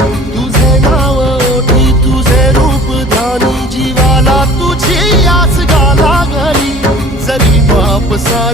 तुझे नाव ओठी तुझे रूप ध्यानी जीवाला तुझी आस गा लागली जरी बाप सा